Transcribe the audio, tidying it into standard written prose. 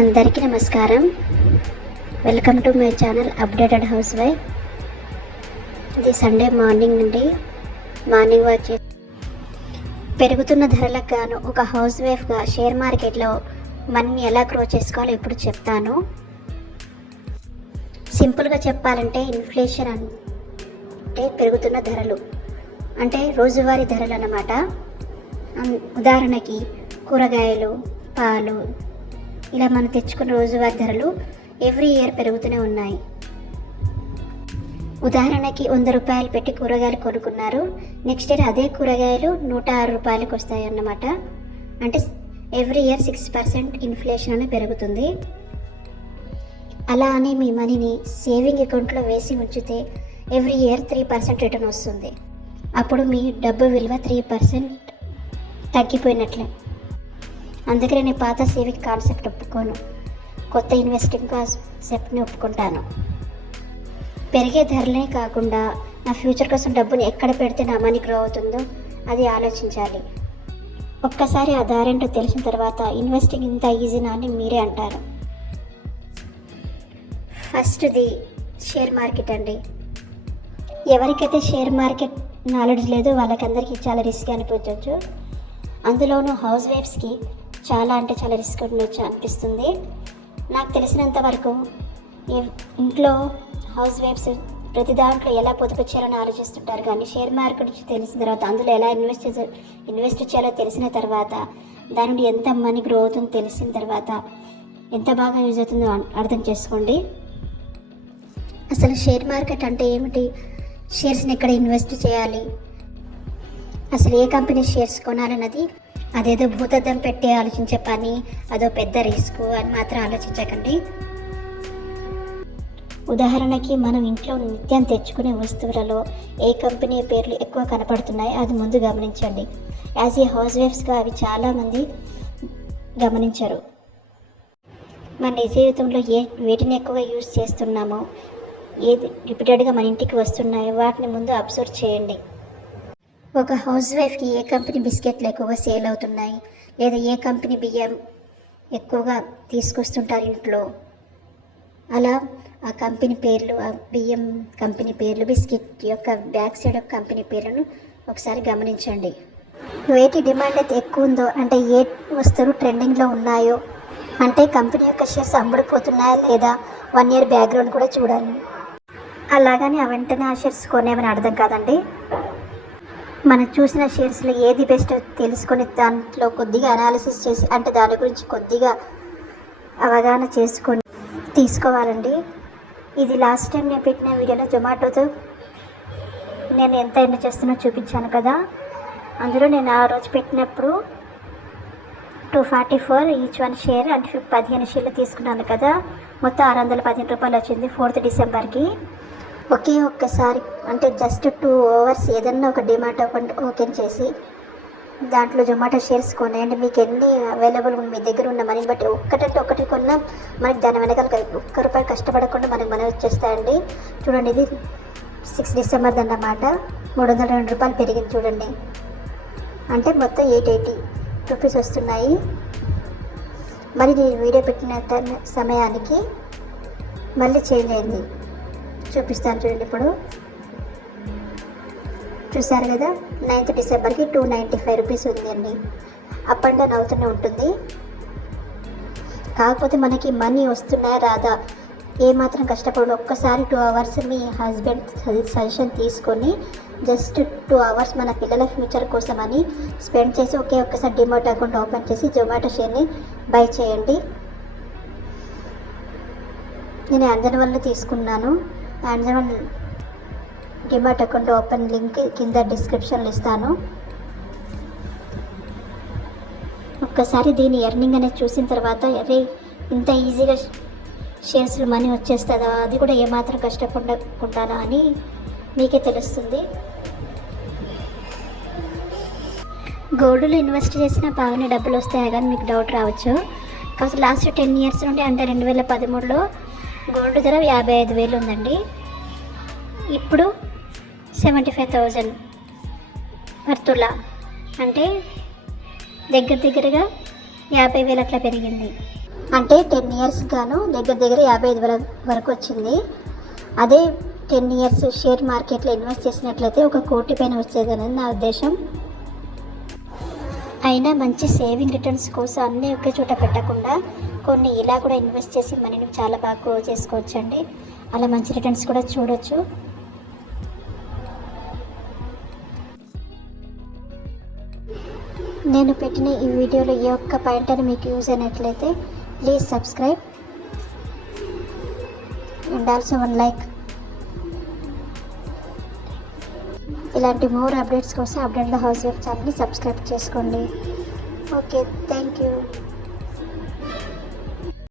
అందరికీ నమస్కారం. Welcome to my channel updated house wife. ఇది సండే మార్నింగ్ నుండి మార్నింగ్ వాక్ పెరుగుతున్న ధరలకు గాను ఒక హౌస్ వైఫ్గా షేర్ మార్కెట్లో మనీని ఎలా గ్రో చేసుకోవాలో ఇప్పుడు చెప్తాను. సింపుల్గా చెప్పాలంటే ఇన్ఫ్లేషన్ అంటే పెరుగుతున్న ధరలు అంటే రోజువారీ ధరలు అన్నమాట. ఉదాహరణకి కూరగాయలు, పాలు, ఇలా మనం తెచ్చుకున్న రోజువారీ ధరలు ఎవ్రీ ఇయర్ పెరుగుతూనే ఉన్నాయి. ఉదాహరణకి 100 రూపాయలు పెట్టి కూరగాయలు కొనుక్కున్నారు, నెక్స్ట్ ఇయర్ అదే కూరగాయలు 106 రూపాయలకు వస్తాయి అన్నమాట. అంటే ఎవ్రీ ఇయర్ 6% ఇన్ఫ్లేషన్ అనేది పెరుగుతుంది. అలా అని మీ మనీని సేవింగ్ అకౌంట్లో వేసి ఉంచితే ఎవ్రీ ఇయర్ 3% రిటర్న్ వస్తుంది. అప్పుడు మీ డబ్బు విలువ 3% తగ్గిపోయినట్లే. అందుకనే నేను పాత సేవింగ్ కాన్సెప్ట్ ఒప్పుకోను, కొత్త ఇన్వెస్టింగ్ కాన్సెప్ట్ని ఒప్పుకుంటాను. పెరిగే ధరలే కాకుండా నా ఫ్యూచర్ కోసం డబ్బుని ఎక్కడ పెడితే నా మనీ గ్రో అవుతుందో అది ఆలోచించాలి. ఒక్కసారి ఆ దారేంటో తెలిసిన తర్వాత ఇన్వెస్టింగ్ ఇంత ఈజీనా అని మీరే అంటారు. ఫస్ట్ది షేర్ మార్కెట్ అండి. ఎవరికైతే షేర్ మార్కెట్ నాలెడ్జ్ లేదో వాళ్ళకందరికీ చాలా రిస్క్ అనిపించవచ్చు. అందులోనూ హౌస్ వైఫ్స్కి చాలా రిస్క్ ఉండొచ్చు అనిపిస్తుంది. నాకు తెలిసినంత వరకు ఇంట్లో హౌస్ వైఫ్స్ ప్రతి దాంట్లో ఎలా పొదుపు చేయాలని ఆలోచిస్తుంటారు, కానీ షేర్ మార్కెట్ తెలిసిన తర్వాత అందులో ఎలా ఇన్వెస్ట్ చేయాలో తెలిసిన తర్వాత దాని నుండి ఎంత మనీ గ్రో అవుతుందో తెలిసిన తర్వాత ఎంత బాగా యూజ్ అవుతుందో అర్థం చేసుకోండి. అసలు షేర్ మార్కెట్ అంటే ఏమిటి, షేర్స్ని ఎక్కడ ఇన్వెస్ట్ చేయాలి, అసలు ఏ కంపెనీ షేర్స్ కొనాలన్నది అదేదో భూతద్దం పెట్టి ఆలోచించే పని, అదో పెద్ద రిస్క్ అని మాత్రం ఆలోచించకండి. ఉదాహరణకి మనం ఇంట్లో నిత్యం తెచ్చుకునే వస్తువులలో ఏ కంపెనీ పేర్లు ఎక్కువ కనపడుతున్నాయో అది ముందు గమనించండి. యాజ్ ఏ హౌస్ వైఫ్స్గా అవి చాలామంది గమనించరు. మన నిజ జీవితంలో వేటిని ఎక్కువగా యూజ్ చేస్తున్నామో, ఏది రిపీటెడ్గా మన ఇంటికి వస్తున్నాయో వాటిని ముందు అబ్జర్వ్ చేయండి. ఒక హౌస్ వైఫ్కి ఏ కంపెనీ బిస్కెట్లు ఎక్కువగా సేల్ అవుతున్నాయి, లేదా ఏ కంపెనీ బియ్యం ఎక్కువగా తీసుకొస్తుంటారు ఇంట్లో, అలా ఆ కంపెనీ పేర్లు, ఆ బియ్యం కంపెనీ పేర్లు, బిస్కెట్ యొక్క బ్యాక్ సైడ్ యొక్క కంపెనీ పేర్లను ఒకసారి గమనించండి. వేటి డిమాండ్ అయితే ఎక్కువ ఉందో, అంటే ఏ వస్తువులు ట్రెండింగ్లో ఉన్నాయో, అంటే కంపెనీ యొక్క షేర్స్ అమ్ముడుపోతున్నాయా లేదా 1 ఇయర్ బ్యాక్గ్రౌండ్ కూడా చూడాలి. అలాగని ఆ వెంటనే ఆ షేర్స్ కొనేమని అర్థం కాదండి. మనం చూసిన షేర్స్లో ఏది బెస్ట్ తెలుసుకొని దాంట్లో కొద్దిగా అనాలిసిస్ చేసి, అంటే దాని గురించి కొద్దిగా అవగాహన చేసుకొని తీసుకోవాలండి. ఇది లాస్ట్ టైం నేను పెట్టిన వీడియోలో జొమాటోతో నేను ఎంత ఎర్న్ చేస్తున్నా చూపించాను కదా. అందులో నేను ఆ రోజు పెట్టినప్పుడు 244 ఈచ్ వన్ షేర్ అంటే 15 షేర్లు తీసుకున్నాను కదా. మొత్తం 615 రూపాయలు వచ్చింది 4th డిసెంబర్కి. ఒక్కసారి అంటే జస్ట్ 2 అవర్స్ ఏదన్నా ఒక డిమాట్ అకౌంట్ ఓపెన్ చేసి దాంట్లో జొమాటో షేర్స్ కొనేయండి. మీకు ఎన్ని అవైలబుల్ మీ దగ్గర ఉన్న మనీ బట్టి ఒకటి కొన్నా మనకి దాని వెనకాల ₹1 కష్టపడకుండా మనకి వచ్చేస్తాయండి. చూడండి, ఇది 6 డిసెంబర్ అన్నమాట. 302 రూపాయలు పెరిగింది చూడండి. అంటే మొత్తం 880 రూపీస్ వస్తున్నాయి. మరి నేను వీడియో పెట్టిన సమయానికి మళ్ళీ చేంజ్ అయింది, చూపిస్తాను చూడండి. ఇప్పుడు చూసారు కదా, 9th డిసెంబర్కి 295 రూపీస్ ఉంది అండి. అప్ అండ్ డౌన్ అవుతూనే ఉంటుంది. కాకపోతే మనకి మనీ వస్తున్నాయా రాదా ఏమాత్రం కష్టపడి ఒక్కసారి 2 అవర్స్ మీ హస్బెండ్ సజెషన్ తీసుకొని జస్ట్ 2 అవర్స్ మన పిల్లల ఫ్యూచర్ కోసం అని స్పెండ్ చేసి ఒక్కసారి డిమాట్ అకౌంట్ ఓపెన్ చేసి జొమాటో షేర్ని బై చేయండి. నేను అంజన్ వల్ల తీసుకున్నాను. Anjan demat account open link కింద డిస్క్రిప్షన్లో ఇస్తాను. ఒక్కసారి దీని ఎర్నింగ్ అనేది చూసిన తర్వాత ఇంత ఈజీగా షేర్స్లో మనీ వచ్చేస్తుందా, అది కూడా ఏమాత్రం కష్టపడకుండానా అని మీకే తెలుస్తుంది. గోల్డ్లో ఇన్వెస్ట్ చేసిన బాగానే డబ్బులు వస్తాయా కానీ మీకు డౌట్ రావచ్చు. కాకపోతే లాస్ట్ 10 ఇయర్స్ నుండి అంటే 2013లో గోల్డ్ ధర 55,000 ఉందండి. ఇప్పుడు 75,000 పర్ తులా, అంటే దగ్గరగా 50,000 అట్లా పెరిగింది. అంటే 10 ఇయర్స్ గాను దగ్గర దగ్గర 55 వరకు వచ్చింది. అదే 10 ఇయర్స్ షేర్ మార్కెట్లో ఇన్వెస్ట్ చేసినట్లయితే 1 కోటి పైన వచ్చేదని నా ఉద్దేశం. అయినా మంచి సేవింగ్ రిటర్న్స్ కోసం అన్నీ ఒకే చోట పెట్టకుండా కొన్ని ఇలా కూడా ఇన్వెస్ట్ చేసి మనీని చాలా బాగా గ్రో చేసుకోవచ్చండి. అలా మంచి రిటర్న్స్ కూడా చూడొచ్చు. నేను పెట్టిన ఈ వీడియోలో ఏ ఒక్క పాయింట్ అని మీకు యూజ్ అయినట్లయితే please subscribe and also 1 like. ఇలాంటి మోర్ అప్డేట్స్ కోసం అప్డేట్ ద హౌస్ వైఫ్ ఛానల్ని సబ్స్క్రైబ్ చేసుకోండి. Okay, thank you.